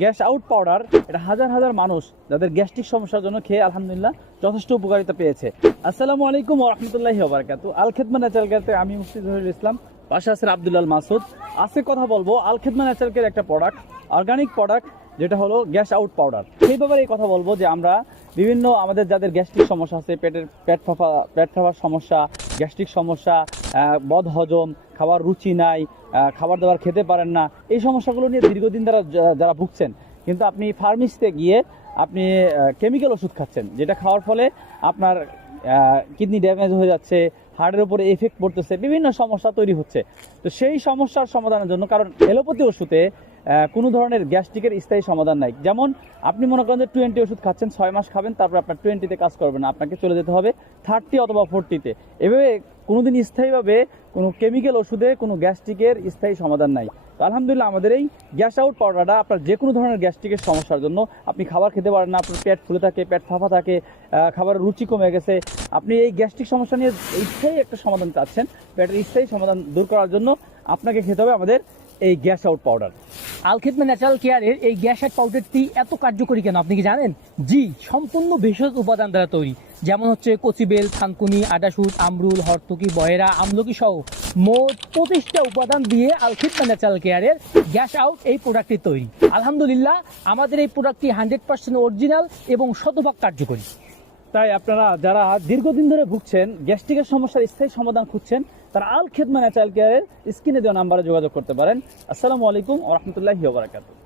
Gas out powder, এটা হাজার হাজার মানুষ যাদের গ্যাস্ট্রিক সমস্যার জন্য খেয়ে আলহামদুলিল্লাহ যথেষ্ট উপকারিতা পেয়েছে। আসসালামু আলাইকুম ওয়া রাহমাতুল্লাহি ওয়া বারাকাতুহু। আল খেদমা ন্যাচারাল কেয়ার থেকে আমি মুফতি জহিরুল ইসলাম, পাশে আছেন আব্দুল্লাল মাসুদ। আজকে কথা বলবো আল খেদমা ন্যাচারাল কেয়ার একটা প্রোডাক্ট, অর্গানিক প্রোডাক্ট, যেটা হলো গ্যাস আউট পাউডার। সেই ব্যাপারে কথা বলবো যে আমরা বিভিন্ন আমাদের যাদের গ্যাস্ট্রিক সমস্যা আছে, পেট ফাঁপার সমস্যা, গ্যাস্ট্রিক সমস্যা, বদ হজম, খাবার রুচি নাই, খাবার দাবার খেতে পারেন না, এই সমস্যাগুলো নিয়ে দীর্ঘদিন যারা ভুগছেন, কিন্তু আপনি ফার্মেসিতে গিয়ে আপনি কেমিক্যাল ওষুধ খাচ্ছেন, যেটা খাওয়ার ফলে আপনার কিডনি ড্যামেজ হয়ে যাচ্ছে, হার্টের উপরে এফেক্ট পড়তেছে, বিভিন্ন সমস্যা তৈরি হচ্ছে। তো সেই সমস্যার সমাধানের জন্য, কারণ এলোপ্যাথি ওষুধে কোনো ধরনের গ্যাস্ট্রিকের স্থায়ী সমাধান নাই। যেমন আপনি মনে করেন যে 20 ওষুধ খাচ্ছেন, 6 মাস খাবেন, তারপর আপনার 20তে কাজ করবে না, আপনাকে চলে যেতে হবে 30 অথবা 40তে। এভাবে কোনোদিন স্থায়ীভাবে কোনো কেমিক্যাল ওষুধে কোনো গ্যাস্ট্রিকের স্থায়ী সমাধান নাই। তো আলহামদুলিল্লাহ আমাদের এই গ্যাস আউট পাউডারটা আপনার যে কোনো ধরনের গ্যাস্ট্রিকের সমস্যার জন্য, আপনি খাবার খেতে পারেন না, আপনার পেট ফুলে থাকে, পেট ফাঁপা থাকে, খাবারের রুচি কমে গেছে, আপনি এই গ্যাস্ট্রিক সমস্যা নিয়ে স্থায়ী একটা সমাধান চাচ্ছেন, পেটের স্থায়ী সমাধান দূর করার জন্য আপনাকে খেতে হবে আমাদের এই গ্যাস আউট পাউডার। আল খেদমা ন্যাচারাল কেয়ারের এই গ্যাস আউট পাউডারটি এত কার্যকরী কেন আপনি কি জানেন? জি, সম্পূর্ণ ভেষজ উপাদান দ্বারা তৈরি, যেমন হচ্ছে কচিবেল, থানকুনি, আদাসুদ, আমরুল, হরতকি, বয়রা, আমলকি সহ মোট 25টা উপাদান দিয়ে আল খেদমা ন্যাচারাল কেয়ারের গ্যাস আউট এই প্রোডাক্টটি তৈরি। আলহামদুলিল্লাহ আমাদের এই প্রোডাক্টটি 100% অরিজিনাল এবং শতভাগ কার্যকরী। তাই আপনারা যারা দীর্ঘদিন ধরে ভুগছেন, গ্যাস্ট্রিকের সমস্যার স্থায়ী সমাধান খুঁজছেন, তারা আল খেদমা ন্যাচারাল কেয়ারের স্ক্রিনে দেওয়া নাম্বারে যোগাযোগ করতে পারেন। আসসালামু আলাইকুম ওয়া রাহমাতুল্লাহি ওয়া বারাকাতুহু।